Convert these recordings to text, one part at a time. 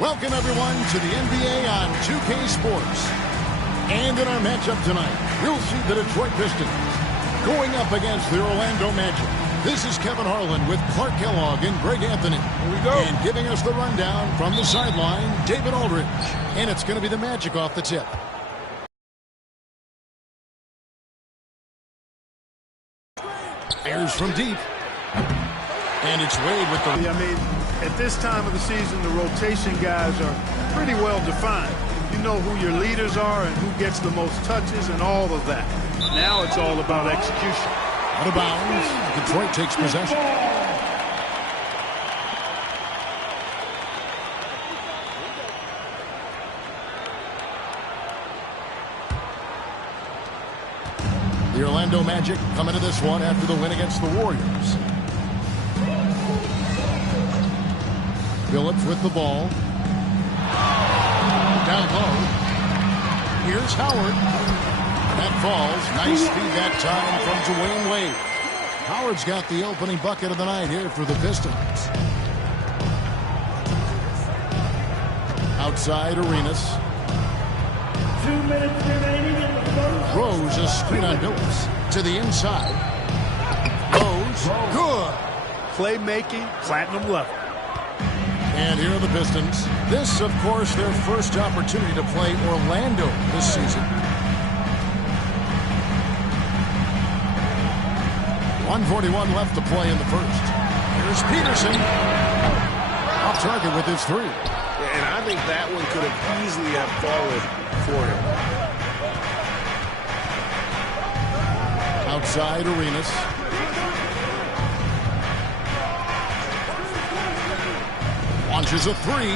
Welcome, everyone, to the NBA on 2K Sports. And in our matchup tonight, we'll see the Detroit Pistons going up against the Orlando Magic. This is Kevin Harlan with Clark Kellogg and Greg Anthony. Here we go. And giving us the rundown from the sideline, David Aldridge. And it's going to be the Magic off the tip. Airs from deep. And it's Wade with the... I mean, at this time of the season, the rotation guys are pretty well defined. You know who your leaders are and who gets the most touches and all of that. Now it's all about execution. Out of bounds. Detroit takes possession. The Orlando Magic come into this one after the win against the Warriors. Phillips with the ball. Down low. Here's Howard. That falls. Nice feed that time from Dwayne Wade. Howard's got the opening bucket of the night here for the Pistons. Outside, Arenas. 2 minutes remaining in the first. Rose, a screen on Billups. To the inside. Rose, good. Playmaking, platinum level. And here are the Pistons. This, of course, their first opportunity to play Orlando this season. 1:41 left to play in the first. Here's Peterson. Off target with his three. And I think that one could have easily have fallen for him. Outside, Arenas. Launches a three.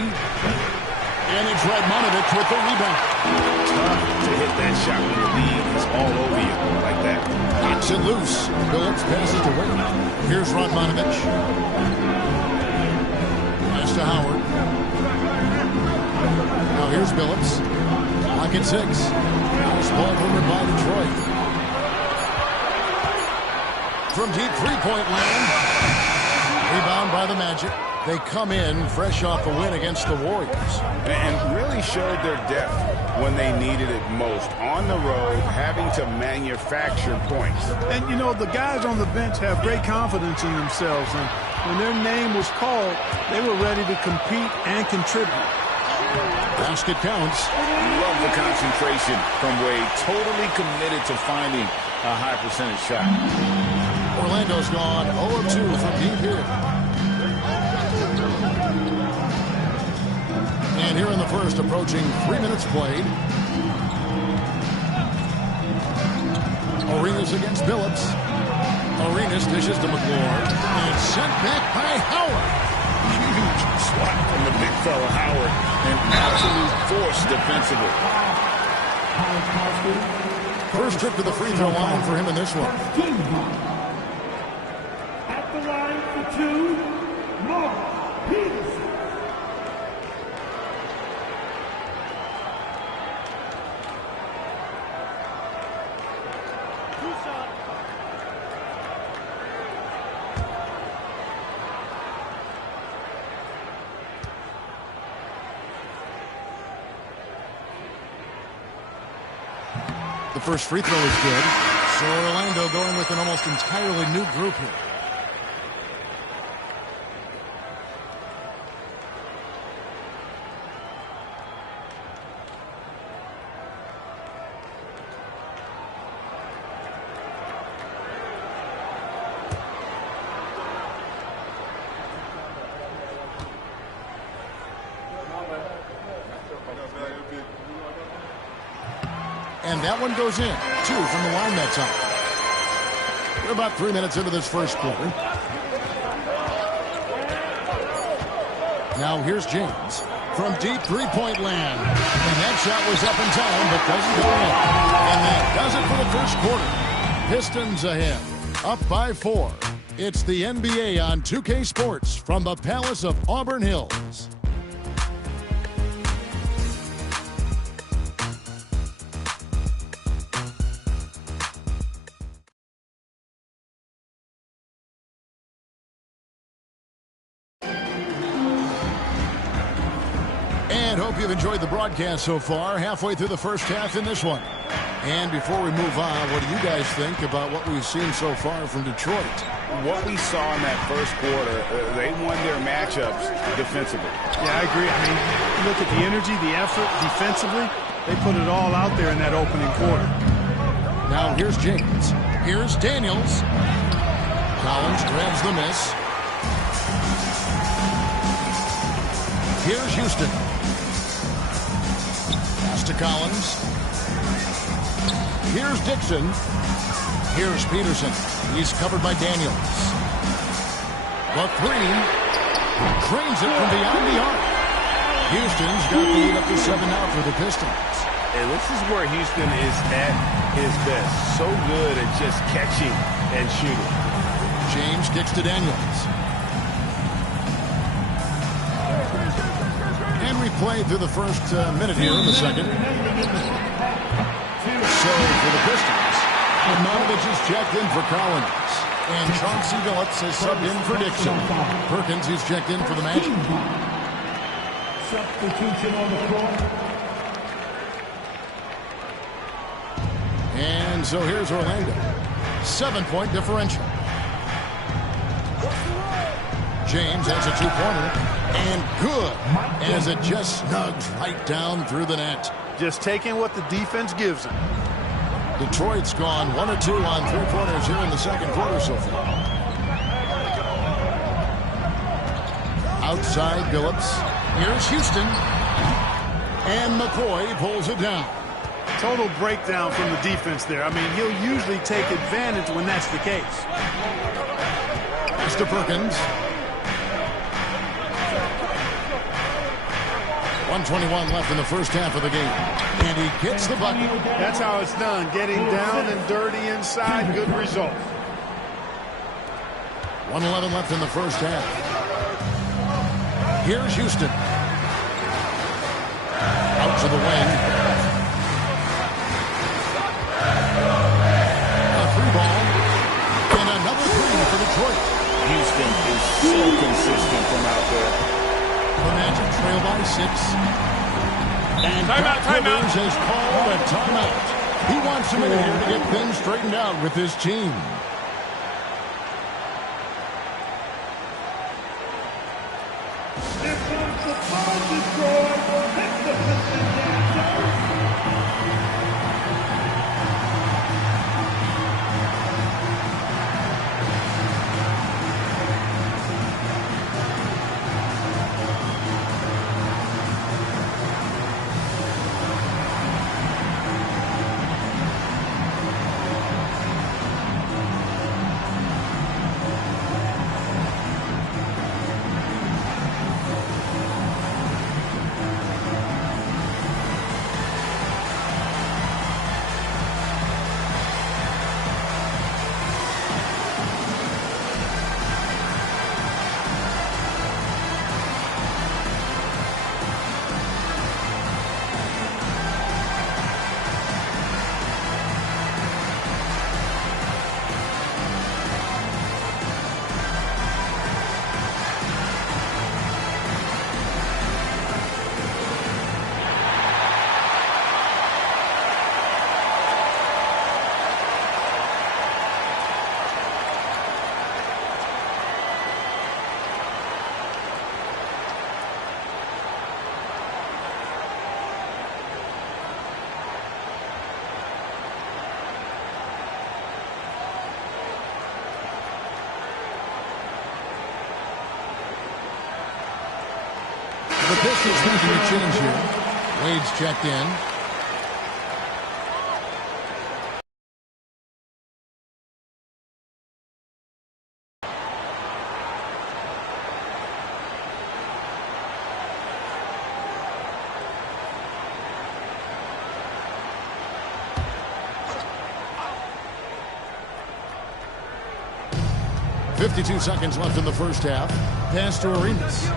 And it's Radmanovich with the rebound. Tough to hit that shot when the lead is all over you like that. Knocks it loose. Phillips passes to Wade. Here's Radmanovich. Pass to Howard. Now here's Phillips. Clock at 6. Nice ball movement by Detroit. From deep three-point land. Rebound by the Magic. They come in fresh off a win against the Warriors. And really showed their depth when they needed it most. On the road, having to manufacture points. And, you know, the guys on the bench have great confidence in themselves. And when their name was called, they were ready to compete and contribute. Basket counts. Love the concentration from Wade. Totally committed to finding a high percentage shot. Orlando's gone 0 of 2 from deep here. And here in the first, approaching 3 minutes played. Arenas against Billups. Arenas dishes to McLaurin. And sent back by Howard. Huge swat from the big fella Howard. An absolute force defensively. First trip to the free throw line for him in this one. At the line for 2, Mark Peterson. The first free throw is good. So Orlando going with an almost entirely new group here. And that one goes in. 2 from the line that time. We're about 3 minutes into this first quarter. Now here's James from deep three-point land. And that shot was up in time, but doesn't go in. And that does it for the first quarter. Pistons ahead, up by 4. It's the NBA on 2K Sports from the Palace of Auburn Hills. And hope you've enjoyed the broadcast so far. Halfway through the first half in this one. And before we move on, what do you guys think about what we've seen so far from Detroit? What we saw in that first quarter, they won their matchups defensively. Yeah, I agree. I mean, look at the energy, the effort defensively. They put it all out there in that opening quarter. Now here's James. Here's Daniels. Collins grabs the miss. Here's Houston. Pass to Collins. Here's Dixon. Here's Peterson. He's covered by Daniels. The three. Cranes it from beyond the arc. Houston's got the lead up to 7 now for the Pistons. And this is where Houston is at his best. So good at just catching and shooting. James kicks to Daniels. And we play through the first minute here in the second. So for the Pistons, Ivanovic is checked in for Collins. And Chauncey Billups has subbed in for Dixon. Perkins is checked in for the Magic. Substitution on the court. And so here's Orlando. 7-point differential. James has a two-pointer. And good, as it just snugs right down through the net. Just taking what the defense gives them. Detroit's gone 1 of 2 on three-pointers here in the second quarter so far. Outside Billups. Here's Houston. And McCoy pulls it down. Total breakdown from the defense there. I mean, he'll usually take advantage when that's the case. Mr. Perkins. 1:21 left in the first half of the game. And he gets the bucket. That's how it's done. Getting down and dirty inside. Good result. 1:11 left in the first half. Here's Houston. Out to the wing. A free ball. And another three for Detroit. Houston is so consistent from out there. The Magic trail by 6. And Timeout. Rivers has called a timeout. He wants him in here to get things straightened out with his team. Here comes the power destroyer. Hit the Pistons down. The Pistons making a change here. Wade's checked in. .52 seconds left in the first half. Pass to Arenas.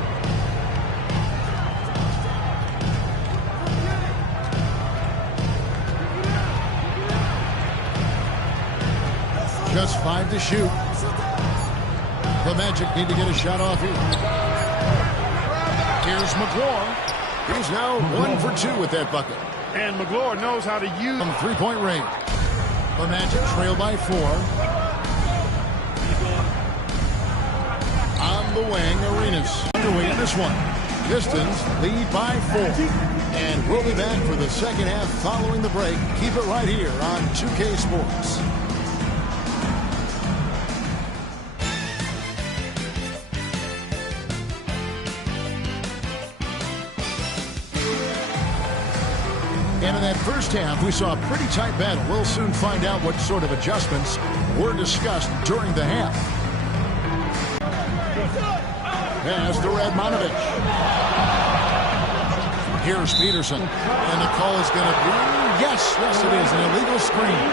Just 5 to shoot. The Magic need to get a shot off here. Here's McClure. He's now 1 for 2 with that bucket. And McGlure knows how to use From three-point range. The Magic trail by 4. On the wing, Arenas underway in this one. Pistons lead by 4. And we'll be back for the second half following the break. Keep it right here on 2K Sports. And in that first half, we saw a pretty tight battle. We'll soon find out what sort of adjustments were discussed during the half. Pass to Radmanovich. Here's Peterson. And the call is going to be, yes, it is, an illegal screen.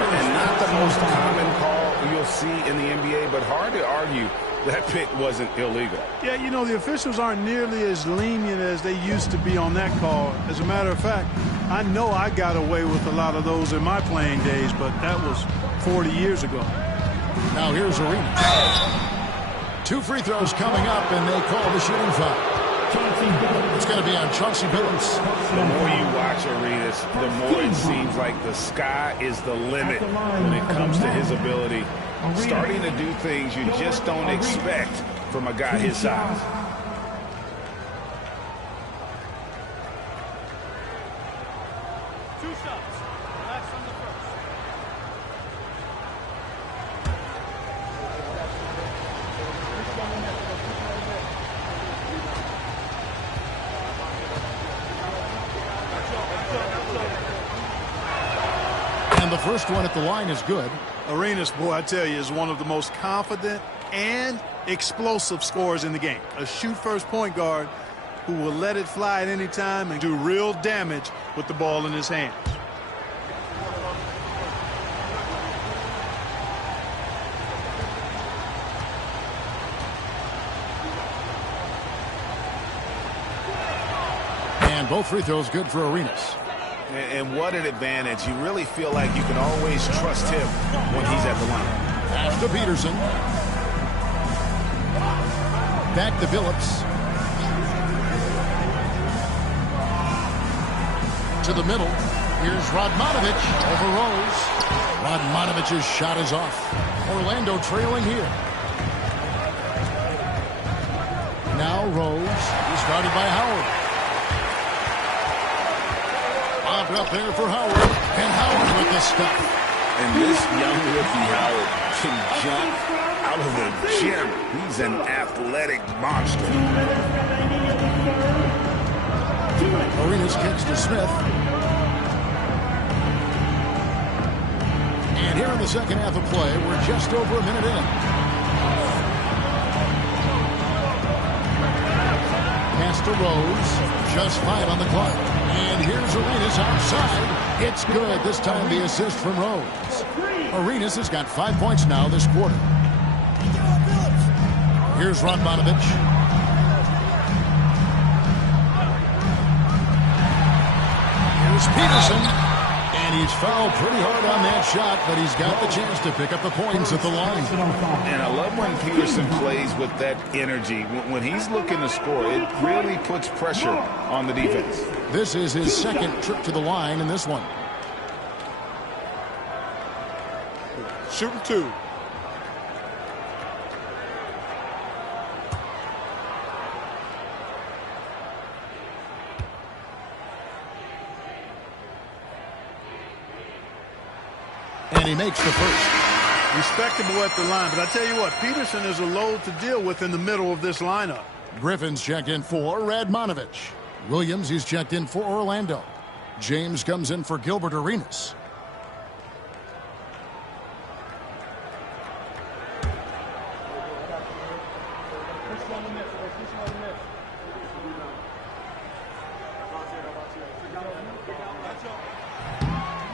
And not the most common call you'll see in the NBA, but hard to argue that pick wasn't illegal. Yeah, you know, the officials aren't nearly as lenient as they used to be on that call. As a matter of fact, I know I got away with a lot of those in my playing days, but that was 40 years ago. Now here's Arenas. 2 free throws coming up, and they call the shooting foul. It's going to be on Chauncey Billups. The more you watch Arenas, the more it seems like the sky is the limit when it comes to his ability. Starting to do things you just don't expect from a guy his size. Two shots. Relax from the first. And the first one at the line is good. Arenas, boy, I tell you, is one of the most confident and explosive scorers in the game. A shoot-first point guard who will let it fly at any time and do real damage with the ball in his hands. And both free throws good for Arenas. And what an advantage. You really feel like you can always trust him when he's at the line. Pass to Peterson. Back to Billups. To the middle. Here's Radmanovich over Rose. Radmanovich's shot is off. Orlando trailing here. Now Rose. He's guarded by Howard. Lobbed up there for Howard. And Howard with the stuff. And this young rookie Howard can jump out of the gym. He's an athletic monster. Arenas kicks to Smith. And here in the second half of play, we're just over a minute in. Pass to Rose. Just 5 on the clock. And here's Arenas outside. It's good. This time the assist from Rose. Arenas has got 5 points now this quarter. Here's Radmanovich. Here's Peterson. And he's fouled pretty hard on that shot, but he's got the chance to pick up the points at the line. And I love when Peterson plays with that energy. When he's looking to score, it really puts pressure on the defense. This is his second trip to the line in this one. Shooting 2. And he makes the first. Respectable at the line, but I tell you what, Peterson is a load to deal with in the middle of this lineup. Griffin's checked in for Radmanovich. Williams, he's checked in for Orlando. James comes in for Gilbert Arenas.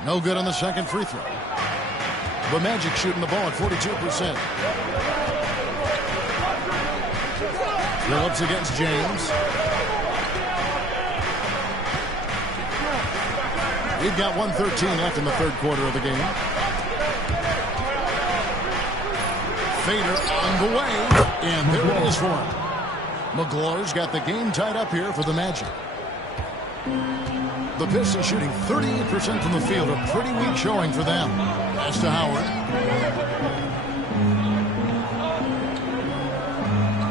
No good on the second free throw. The Magic shooting the ball at 42%. Phillips against James. We've got 1:13 left in the third quarter of the game. Fader on the way. And there it is for him. McGlure's got the game tied up here for the Magic. The Pistons shooting 38% from the field. A pretty weak showing for them. Pass to Howard.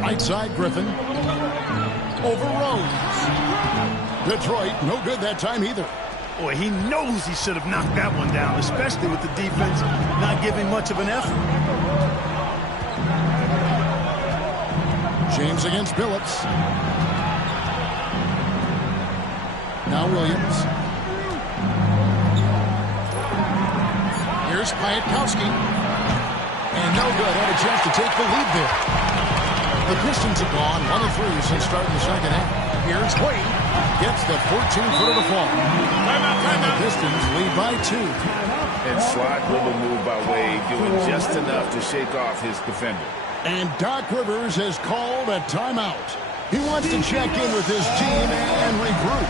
Right side, Griffin. Over Rose. Detroit, no good that time either. Boy, he knows he should have knocked that one down, especially with the defense not giving much of an effort. James against Billups. Now Williams. Here's Piatkowski. And no good. Had a chance to take the lead there. The Pistons have gone 1 of 3 since starting the second half. Here's Wade. Gets the 14-footer to fall. And the Pistons lead by 2. And slide dribble move by Wade, doing just enough to shake off his defender. And Doc Rivers has called a timeout. He wants to check in with his team and regroup.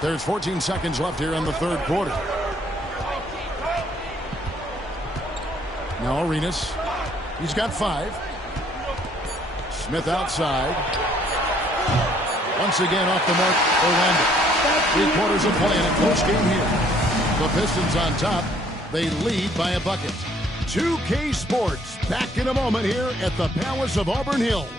There's 14 seconds left here in the third quarter. Now Arenas. He's got 5. Smith outside. Once again off the mark, Orlando. 3 quarters of play in a close game here. The Pistons on top. They lead by a bucket. 2K Sports back in a moment here at the Palace of Auburn Hills.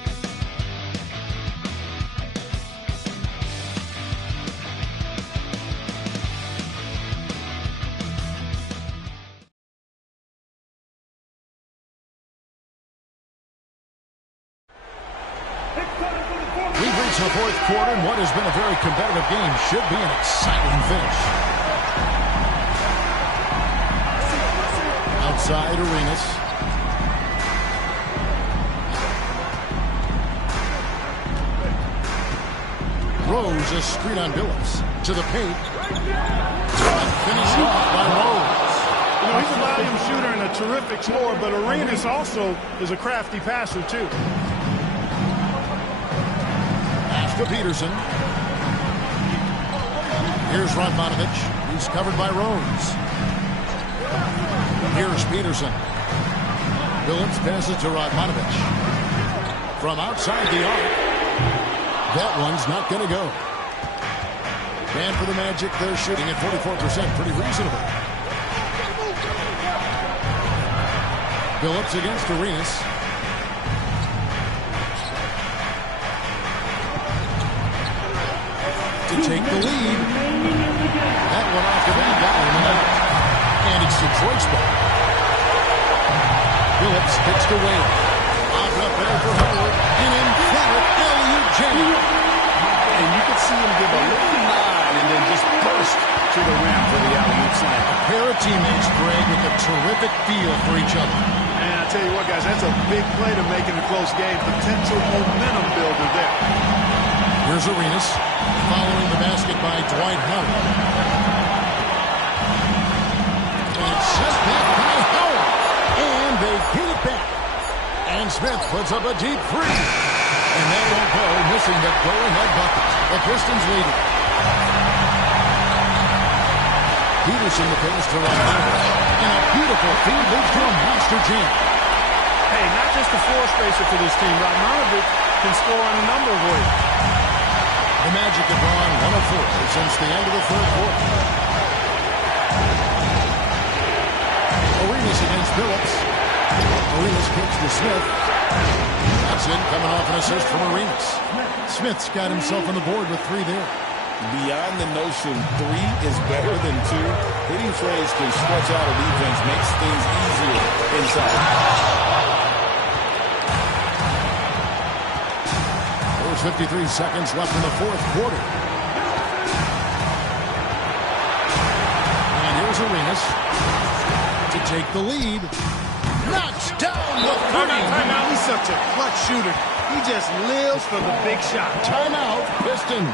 We've reached the fourth quarter, and what has been a very competitive game should be an exciting finish. Outside, Arenas. Rose, a screen on Billups. To the paint. Finished off by Rose. You know, he's a volume shooter and a terrific scorer, but Arenas also is a crafty passer, too. To Peterson. Here's Radmanovich. He's covered by Rose. Here's Peterson. Billups passes to Radmanovich. From outside the arc. That one's not going to go. And for the Magic, they're shooting at 44%. Pretty reasonable. Billups against Arenas. To take the lead. That one off the back, that one out. And it's Detroit's ball. Billups kicks to Wade. Off up there for Howard. And in front, Elliott James. And you could see him give a little nod and then just burst to the rim for the alley-oop slam. A pair of teammates, Greg, with a terrific feel for each other. And I tell you what, guys, that's a big play to make in a close game. Potential momentum builder there. Here's Here's Arenas following the basket by Dwight Howard. And set back by Howard. And they get it back. And Smith puts up a deep three. And that won't go, missing the go-ahead bucket. The Pistons lead it. Peterson the pass to Rodman. And a beautiful feed leads to a monster jam. Hey, not just a floor spacer for this team. Rodman can score in a number of ways. The Magic have gone 1 of 4 since the end of the third quarter. Arenas against Phillips. Arenas kicks to Smith. That's in, coming off an assist from Arenas. Smith's got himself on the board with 3 there. Beyond the notion 3 is better than 2, hitting trades can stretch out a defense, makes things easier inside. There's 53 seconds left in the fourth quarter. And here's Arenas to take the lead. Knocks down the 30. He's such a clutch shooter. He just lives for the big shot. Timeout, Pistons.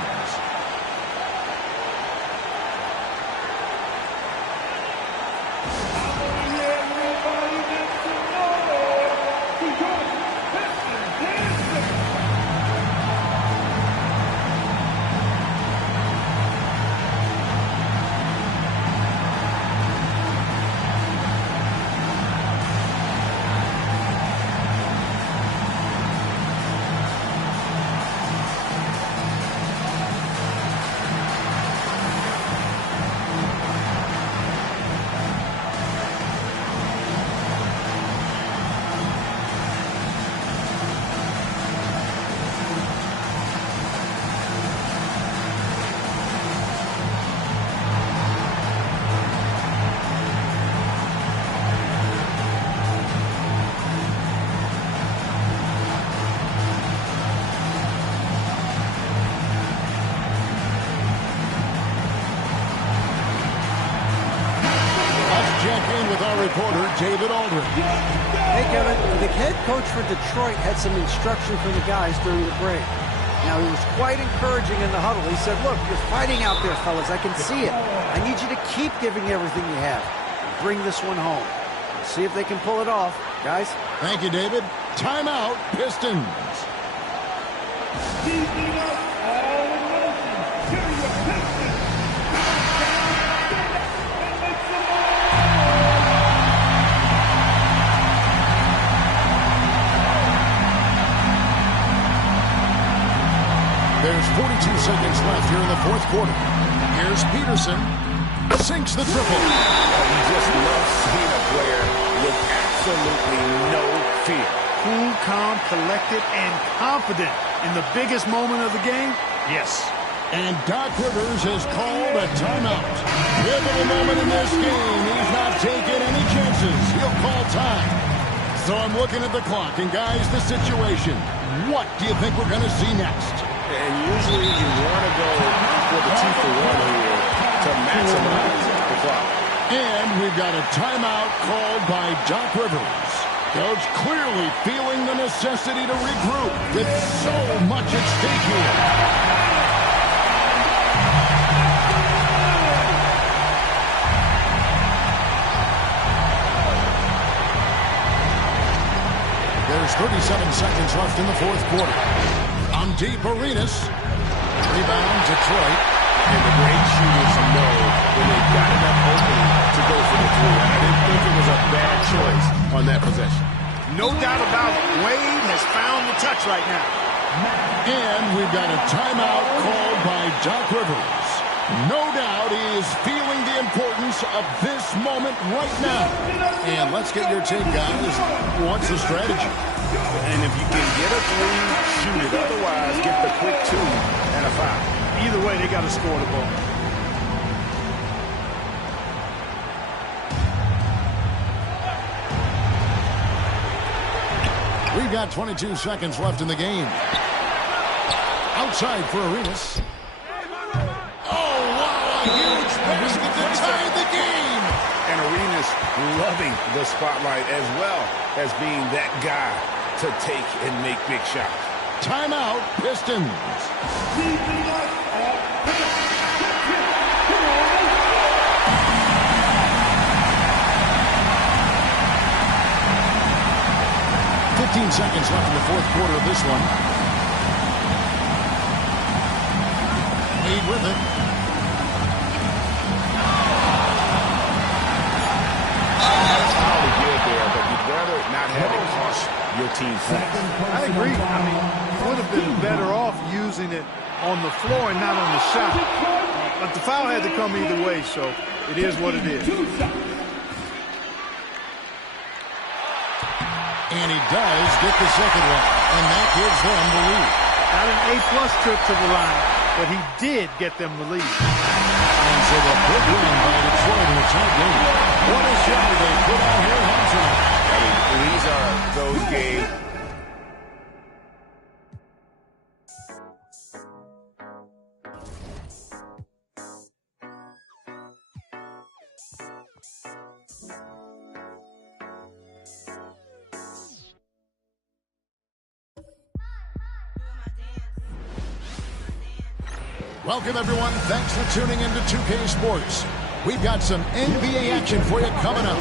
Reporter David Aldridge. Hey, Kevin. The head coach for Detroit had some instruction for the guys during the break. Now, he was quite encouraging in the huddle. He said, look, you're fighting out there, fellas. I can see it. I need you to keep giving everything you have. Bring this one home. See if they can pull it off, guys. Thank you, David. Timeout, Pistons. Keeping up all in motion. Here you go, Pistons. There's 42 seconds left here in the fourth quarter. Here's Peterson. Sinks the triple. You just love seeing a player with absolutely no fear. Cool, calm, collected, and confident in the biggest moment of the game. Yes. And Doc Rivers has called a timeout. Pivotal moment in this game. He's not taking any chances. He'll call time. So I'm looking at the clock. And guys, the situation. What do you think we're going to see next? And usually you want to go for the 2-for-1 here to maximize the clock. And we've got a timeout called by Doc Rivers. Coach clearly feeling the necessity to regroup with so much at stake here. There's 37 seconds left in the fourth quarter. On deep, Arenas. Rebound, Detroit. And the great shooters know when they've got enough opening to go for the 3. I didn't think it was a bad choice on that possession. No doubt about it. Wade has found the touch right now. And we've got a timeout called by Doc Rivers. No doubt he is feeling the importance of this moment right now. And let's get your take, guys. What's the strategy? And if you can get a 3, shoot it. Otherwise, get the quick 2 and a 5. Either way, they got to score the ball. We've got 22 seconds left in the game. Outside for Arenas. Oh, wow, a huge basket to tie the game. And Arenas loving the spotlight as well as being that guy to take and make big shots. Timeout, Pistons. 15 seconds left in the fourth quarter of this one. Lead with it. That's probably good there, but you'd rather not have it cost your team points. I agree. I mean, would have been better off using it on the floor and not on the shot. But the foul had to come either way, so it is what it is. And he does get the second one, and that gives them the lead. Not an A-plus trip to the line, but he did get them the lead. And so the big win by Detroit in a tight game. What a show they put out here home tonight. I mean, these are those games. Welcome, everyone. Thanks for tuning in to 2K Sports. We've got some NBA action for you coming up.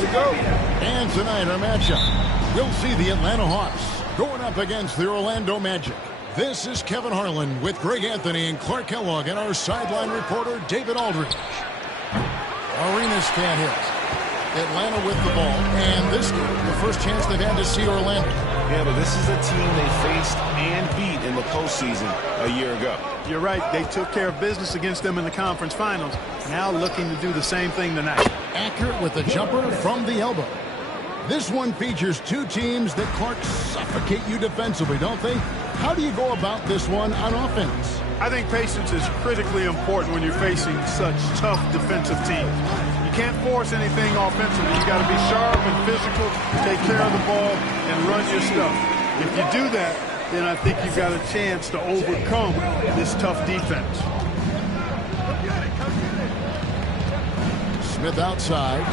And tonight, our matchup. We'll see the Atlanta Hawks going up against the Orlando Magic. This is Kevin Harlan with Greg Anthony and Clark Kellogg and our sideline reporter, David Aldridge. Arenas can't hit. Atlanta with the ball. And this game, the first chance they've had to see Orlando. Yeah, but this is a team they faced and beat in the postseason a year ago. You're right. They took care of business against them in the conference finals. Now looking to do the same thing tonight. Accurate with the jumper from the elbow. This one features two teams that, Clark, suffocate you defensively, don't they? How do you go about this one on offense? I think patience is critically important when you're facing such tough defensive teams. You can't force anything offensively. You got to be sharp and physical, take care of the ball, and run your stuff. If you do that, then I think you've got a chance to overcome this tough defense. Smith outside.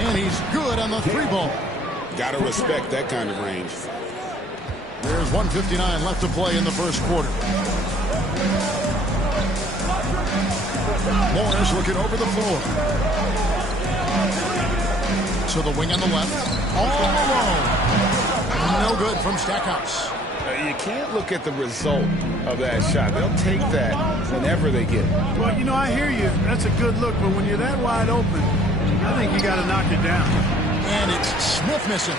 And he's good on the three ball. Got to respect that kind of range. There's 1:59 left to play in the first quarter. Morris looking over the floor. So the wing on the left. All alone. No good from Stackhouse. You can't look at the result of that shot. They'll take that whenever they get it. Well, you know, I hear you. That's a good look, but when you're that wide open, I think you got to knock it down. And it's Smith missing.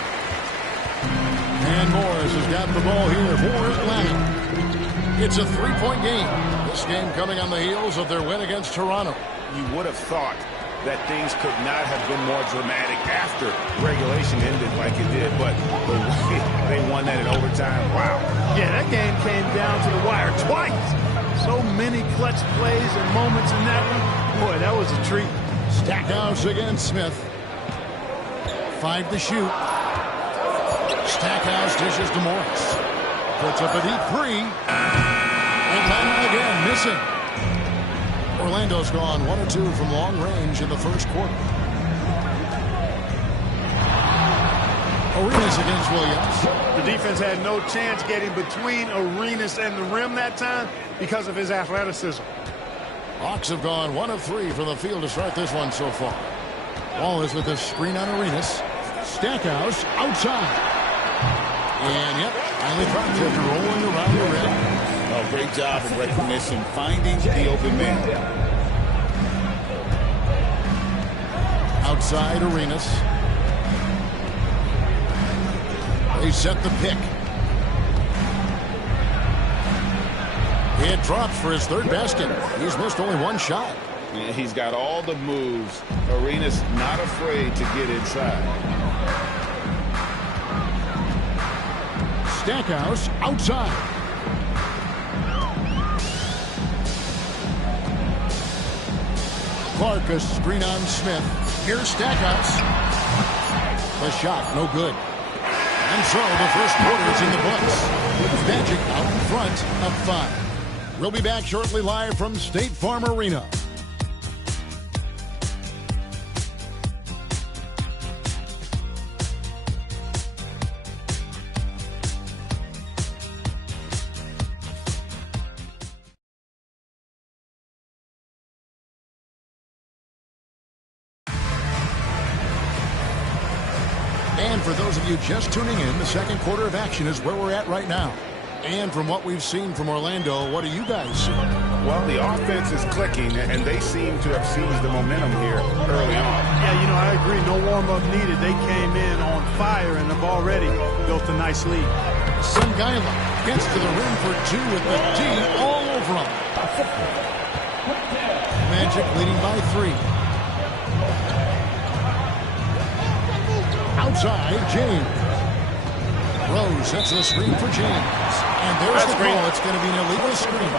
And Morris has got the ball here for Atlanta. It's a three-point game. This game coming on the heels of their win against Toronto. You would have thought that things could not have been more dramatic after regulation ended like it did, but the way they won that in overtime, wow. Yeah, that game came down to the wire twice. So many clutch plays and moments in that one. Boy, that was a treat. Stackhouse against Smith. 5 to shoot. Stackhouse dishes to Morris. Puts up a deep three. Atlanta again missing. Orlando's gone 1 or 2 from long range in the first quarter. Arenas against Williams. The defense had no chance getting between Arenas and the rim that time because of his athleticism. Hawks have gone 1 of 3 from the field to start this one so far. Ball is with a screen on Arenas. Stackhouse outside. And yep, finally dropped it, rolling around the rim. Oh, great job of recognition, finding the open man. Outside Arenas. They set the pick. It drops for his third basket. He's missed only 1 shot. Yeah, he's got all the moves. Arenas not afraid to get inside. Stackhouse outside. Clark, a screen on Smith. Here's Stackhouse. The shot, no good. And so the first quarter is in the books, with Magic out in front of 5. We'll be back shortly live from State Farm Arena. for those of you just tuning in, the second quarter of action is where we're at right now. And from what we've seen from Orlando, what do you guys see? Well, the offense is clicking, and they seem to have seized the momentum here early on. Yeah, you know, I agree. No warm-up needed. They came in on fire and have already built a nice lead. Sangaila gets to the rim for two with the D all over him. Magic leading by 3. Outside, James. Rose sets the screen for James. And there's the call. It's going to be an illegal screen.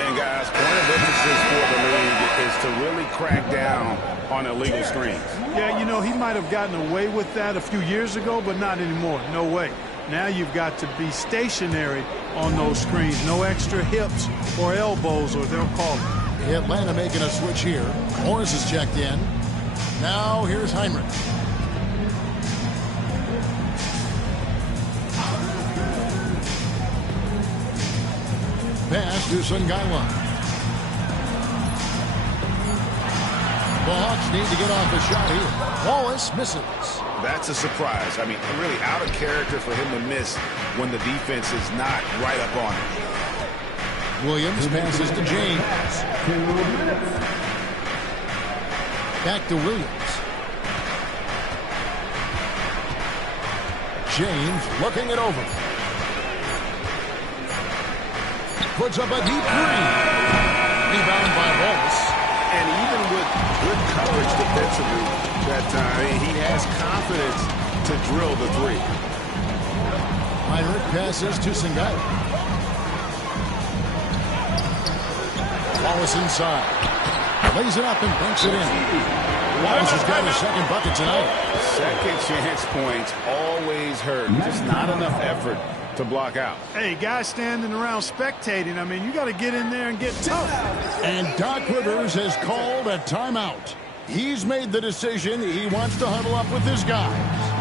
And, guys, point of emphasis for the league is to really crack down on illegal screens. Yeah, you know, he might have gotten away with that a few years ago, but not anymore. No way. Now you've got to be stationary on those screens. No extra hips or elbows, or they'll call it. Atlanta making a switch here. Morris is checked in. Now here's Heinrich. Pass to Sangaila. The Hawks need to get off the shot here. Wallace misses. That's a surprise. I mean, really out of character for him to miss when the defense is not right up on him. Williams passes to James. Back to Williams. James looking it over. Puts up a deep 3. Rebound by Wallace. And even with good coverage defensively that time, he has confidence to drill the 3. Heinrich passes to Sangaila. Wallace inside. Lays it up and banks it in. Wallace has got his second bucket tonight. Second chance points always hurt. Just not enough effort to block out. Hey, guys standing around spectating, I mean, you got to get in there and get tough. And Doc Rivers has called a timeout. He's made the decision. He wants to huddle up with his guys.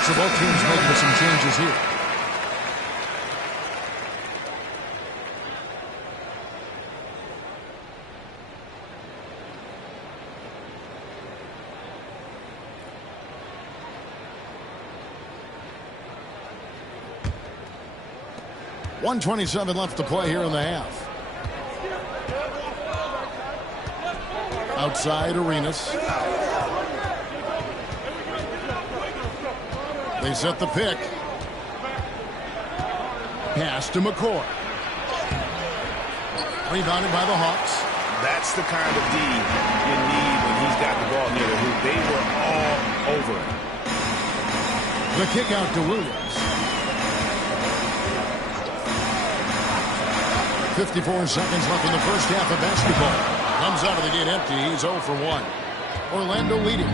So both teams making some changes here. .127 left to play here in the half. Outside, Arenas. They set the pick. Pass to McCoy. Rebounded by the Hawks. That's the kind of D you need when he's got the ball near the hoop. They were all over it. The kick out to Williams. 54 seconds left in the first half of basketball. Comes out of the gate empty. He's 0 for 1. Orlando leading.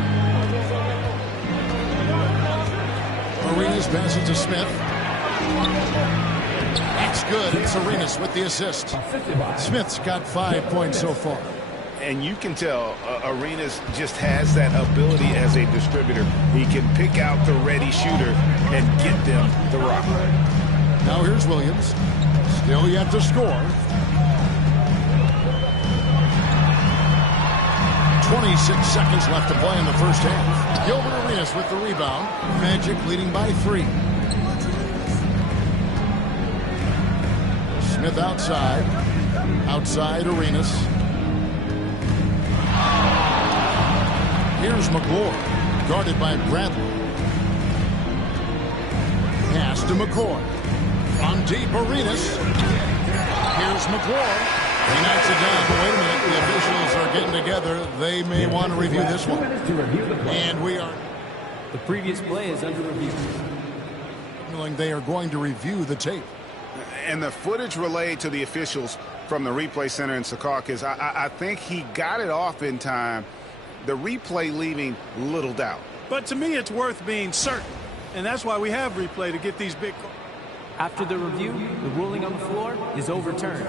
Arenas passes to Smith. That's good. It's Arenas with the assist. Smith's got 5 points so far. And you can tell Arenas just has that ability as a distributor. He can pick out the ready shooter and get them the rock. Now here's Williams. Still yet to score. 26 seconds left to play in the first half. Gilbert Arenas with the rebound. Magic leading by 3. Smith outside. Outside Arenas. Here's McClure. Guarded by Bradley. Pass to McCoy. From deep Arenas. Here's McClure. He knocks it down. But wait a minute. The officials are getting together. They may want to review this one. And we are. The previous play is under review. They are going to review the tape. And the footage relayed to the officials from the replay center in Secaucus, I think he got it off in time. The replay leaving little doubt. But to me, it's worth being certain. And that's why we have replay to get these big calls. After the review, the ruling on the floor is overturned.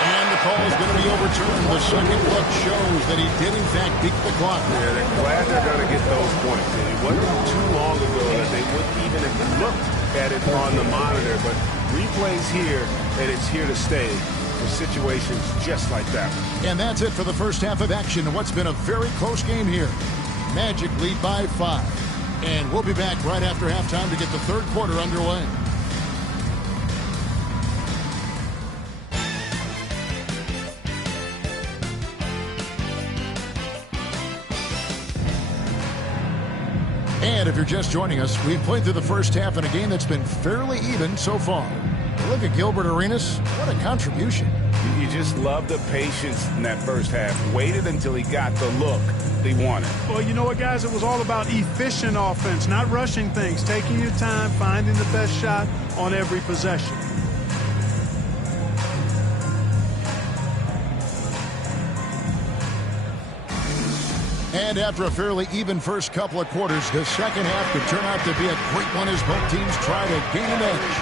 And the call is going to be overturned. The second look shows that he did, in fact, beat the clock. Yeah, they're glad they're going to get those points. And it wasn't too long ago that they wouldn't even have looked at it on the monitor. But replays here, and it's here to stay for situations just like that one. And that's it for the first half of action in what's been a very close game here. Magic lead by 5. And we'll be back right after halftime to get the third quarter underway. And if you're just joining us, we've played through the first half in a game that's been fairly even so far. Look at Gilbert Arenas. What a contribution. You just love the patience in that first half. Waited until he got the look he wanted. Well, you know what, guys? It was all about efficient offense, not rushing things, taking your time, finding the best shot on every possession. And after a fairly even first couple of quarters, the second half could turn out to be a great one as both teams try to gain an edge.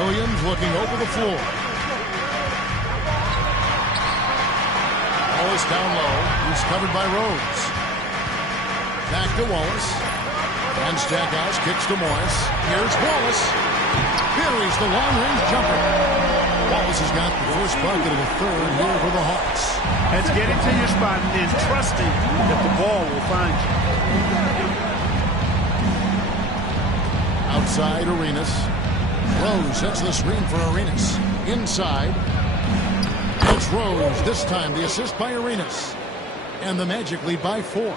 Williams looking over the floor. Wallace down low. He's covered by Rhodes. Back to Wallace. And Stackhouse kicks to Morris. Here's Wallace. Buries the long-range jumper. Wallace has got the first bucket of the third here for the Hawks. That's getting to your spot and then trusting that the ball will find you. Outside Arenas. Rose sets the screen for Arenas. Inside. It's Rose. This time the assist by Arenas. And the Magic lead by 4.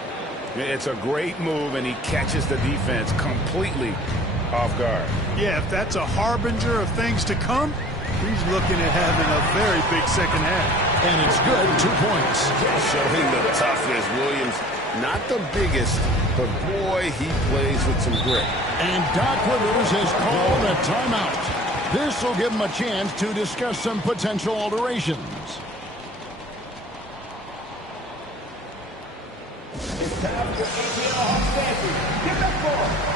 It's a great move, and he catches the defense completely off guard. Yeah, if that's a harbinger of things to come, he's looking at having a very big second half. And it's good. 2 points. Showing the toughness. Williams, not the biggest, but boy, he plays with some grit. And Doc Rivers has called a timeout. This will give him a chance to discuss some potential alterations. It's time for A.A.T.S. Get the ball.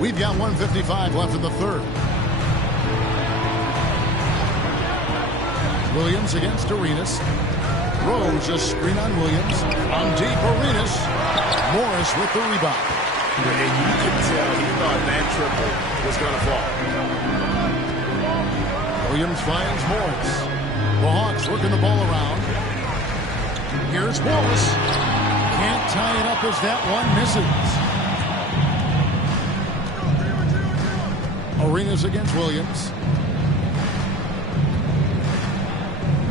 We've got 1:55 left in the third. Williams against Arenas. Rose a screen on Williams. On deep, Arenas. Morris with the rebound. And you could tell he thought that triple was going to fall. Williams finds Morris. The Hawks working the ball around. Here's Wallace. Can't tie it up as that one misses. Arenas against Williams.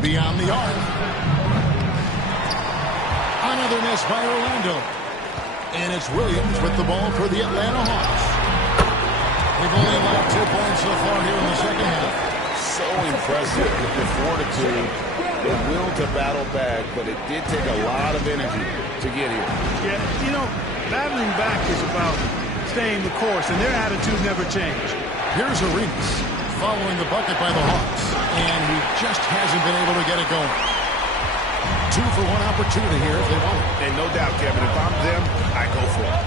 Beyond the arc. Another miss by Orlando. And it's Williams with the ball for the Atlanta Hawks. They've only allowed 2 points so far here in the second half. So impressive with the fortitude, the will to battle back, but it did take a lot of energy to get here. Yeah, you know, battling back is about staying the course, and their attitude never changed. Here's Arenas following the bucket by the Hawks, and he just hasn't been able to get it going. 2 for 1 opportunity here if they want it. And no doubt, Kevin, if I'm them, I go for it.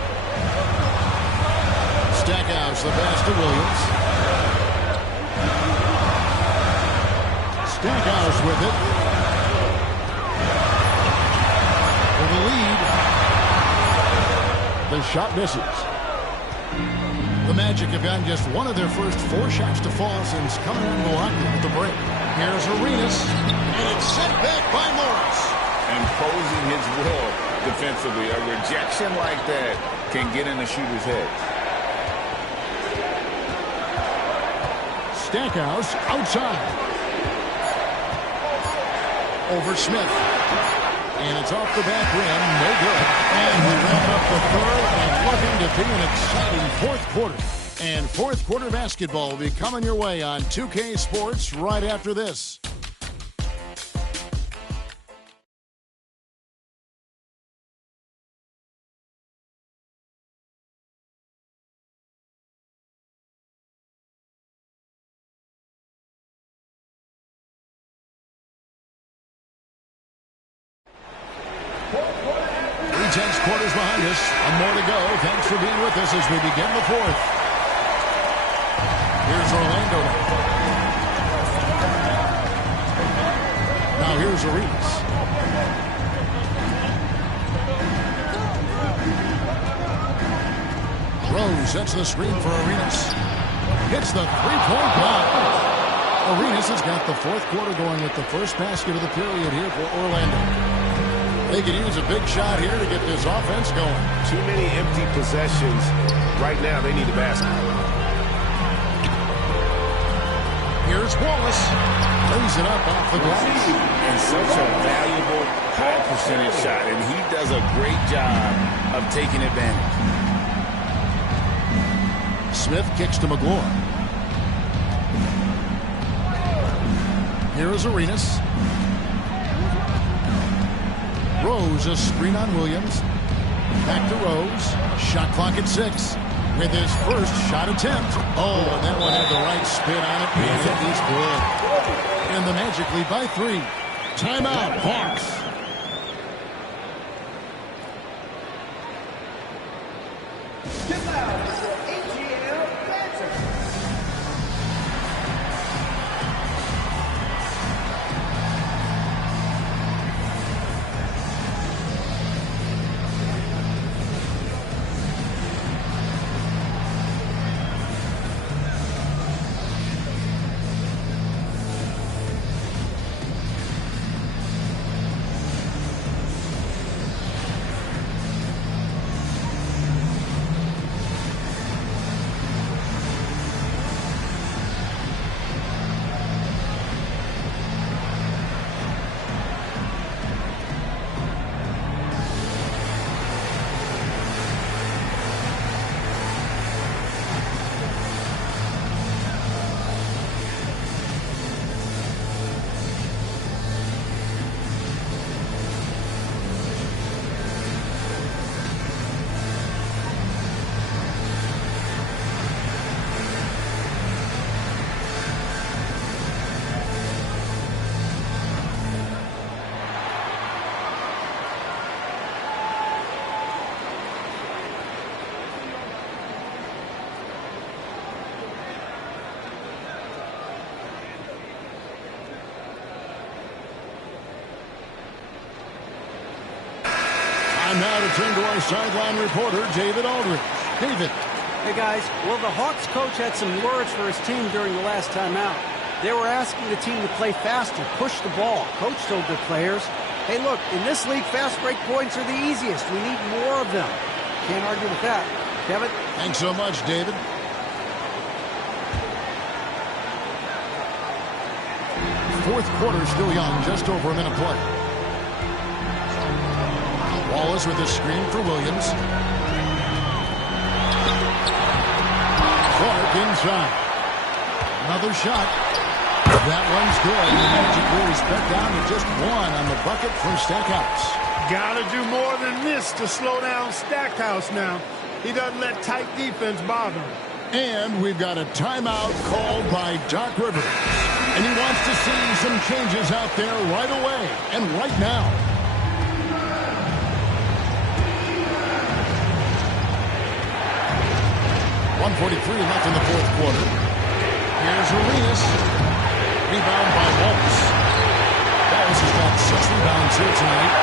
Stackhouse, the pass to Williams. Stackhouse with it. For the lead. The shot misses. The Magic have gotten just one of their first 4 shots to fall since coming out of the locker room at the break. Here's Arenas, and it's sent back by Morris. Imposing his will defensively. A rejection like that can get in the shooter's head. Stackhouse outside. Over Smith. And it's off the back rim. No good. And we wrap up the third and looking to be an exciting fourth quarter. And fourth quarter basketball will be coming your way on 2K Sports right after this. Tense quarters behind us. And more to go. Thanks for being with us as we begin the fourth. Here's Orlando. Now here's Arenas. Rose sets the screen for Arenas. Hits the three-point line. Arenas has got the fourth quarter going with the first basket of the period here for Orlando. They could use a big shot here to get this offense going. Too many empty possessions. Right now, they need a basket. Here's Wallace. Lays it up off the glass. And such a valuable, high-percentage shot. And he does a great job of taking advantage. Smith kicks to McGlory. Here is Arenas. Rose, a screen on Williams. Back to Rose. Shot clock at 6 with his first shot attempt. Oh, and that one had the right spin on it, and it is good. And the Magic lead by 3. Timeout, Hawks. now to turn to our sideline reporter, David Aldridge. David. Hey, guys. Well, the Hawks coach had some words for his team during the last timeout. They were asking the team to play faster, push the ball. Coach told their players, hey, look, in this league, fast break points are the easiest. We need more of them. Can't argue with that. Kevin? Thanks so much, David. Fourth quarter still young, just over a minute play. Wallace with a screen for Williams. Clark inside. Another shot. That one's good. The Magic Bulls back down to just one on the bucket from Stackhouse. Gotta do more than this to slow down Stackhouse now. He doesn't let tight defense bother him. And we've got a timeout called by Doc Rivers. And he wants to see some changes out there right away and right now. .143 left in the fourth quarter. Here's Arenas. Rebound by Wallace. Wallace has got 6 rebounds here tonight.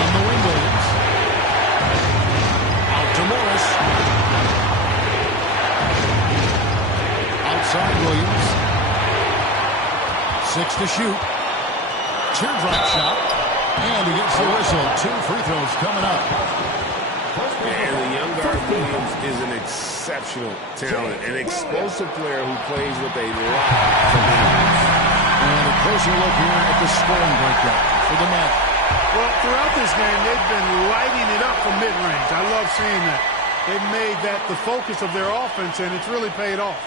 On the wing, Williams. Out to Morris. Outside Williams. 6 to shoot. Teardrop shot. And he gets the whistle. 2 free throws coming up. And the young guard Williams is an exceptional talent, an explosive player who plays with a lot of energy. And a closer look here at the scoring breakdown for the Magic. Well, throughout this game, they've been lighting it up from mid-range. I love seeing that. They've made that the focus of their offense, and it's really paid off.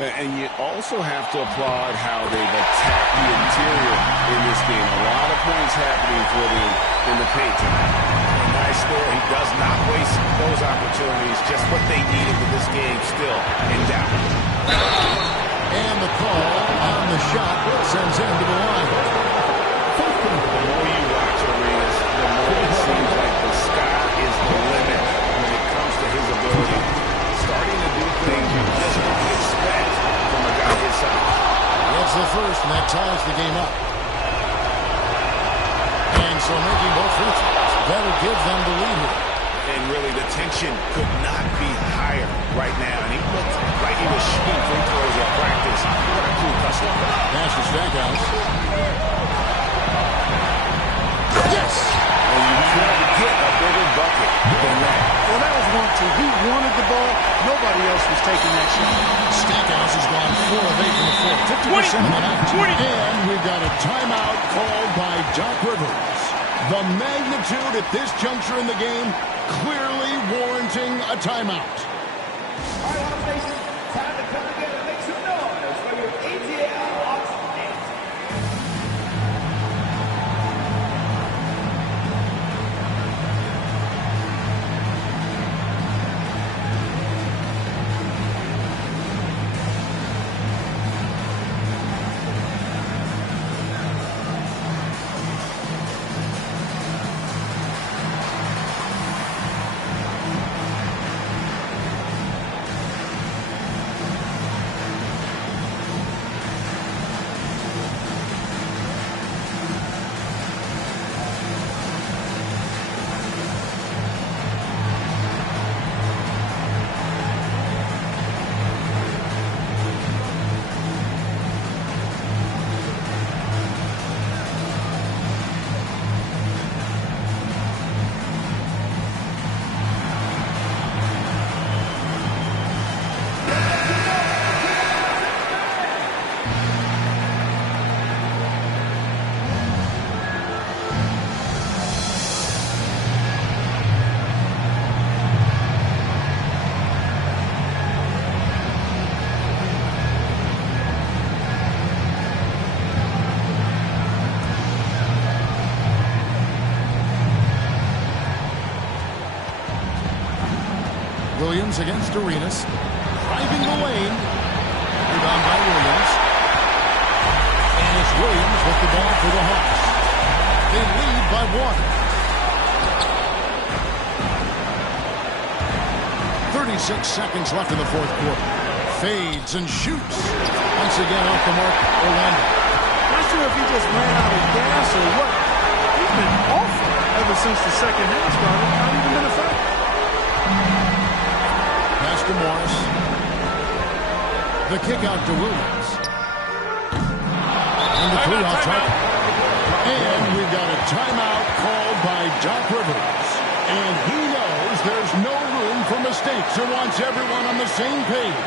And you also have to applaud how they've attacked the interior in this game. A lot of points happening for them in the paint tonight. Nice there. He does not waste those opportunities. Just what they needed with this game still in doubt. And the call on the shot sends him to the line. The more you watch Arenas, the more it seems like the sky is the limit when it comes to his ability. Starting to do things you just don't expect from a guy his size. That's the first, and that ties the game up. And so making both free throws, that'll give them the lead here. And really, the tension could not be higher right now. And he looked like he was shooting free throws at practice. What a cool customer. Pass to Stackhouse. Yes! And you tried to get a bigger bucket than that. Well, that was 1-2. He wanted the ball. Nobody else was taking that shot. Stackhouse has gone 4 of 8 from the floor. 50% of the night. And we've got a timeout called by Doc Rivers. The magnitude at this juncture in the game clearly warranting a timeout. All right, Hawks Nation, time to come together and make some noise for your A.T.S. Hawks Nation. Williams against Arenas. Driving the lane. Rebound by Williams. And it's Williams with the ball for the Hawks. They lead by 1. 36 seconds left in the fourth quarter. Fades and shoots. Once again off the mark, Orlando. Not sure if he just ran out of gas or what. He's been awful. ever since the second half started, not even been effective. Pass to Morris. The kick out to Williams. And the three off target. And we've got a timeout called by Doc Rivers. And he knows there's no room for mistakes and wants everyone on the same page.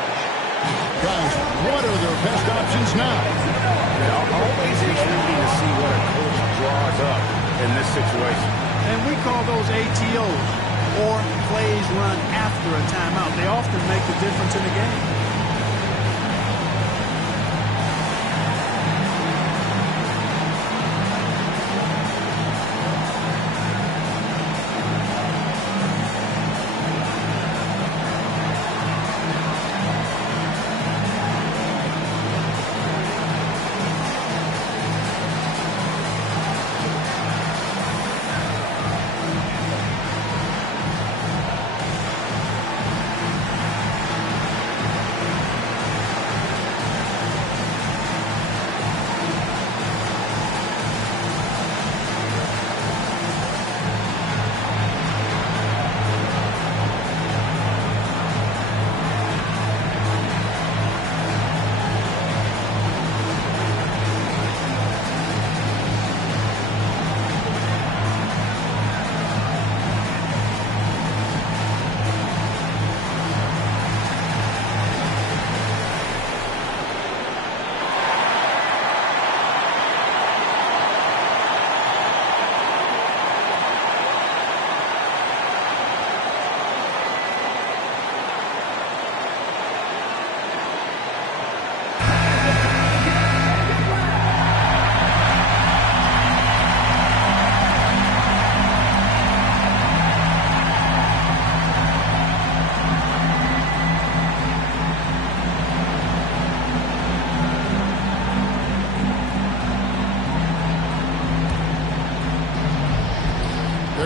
Guys, what are their best options now? Always intriguing to see what a coach draws up in this situation. And we call those ATOs, or plays run after a timeout. They often make the difference in the game.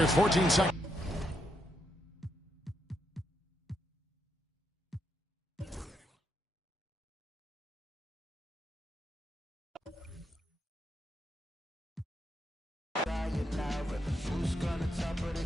There's 14 seconds. Who's gonna top of the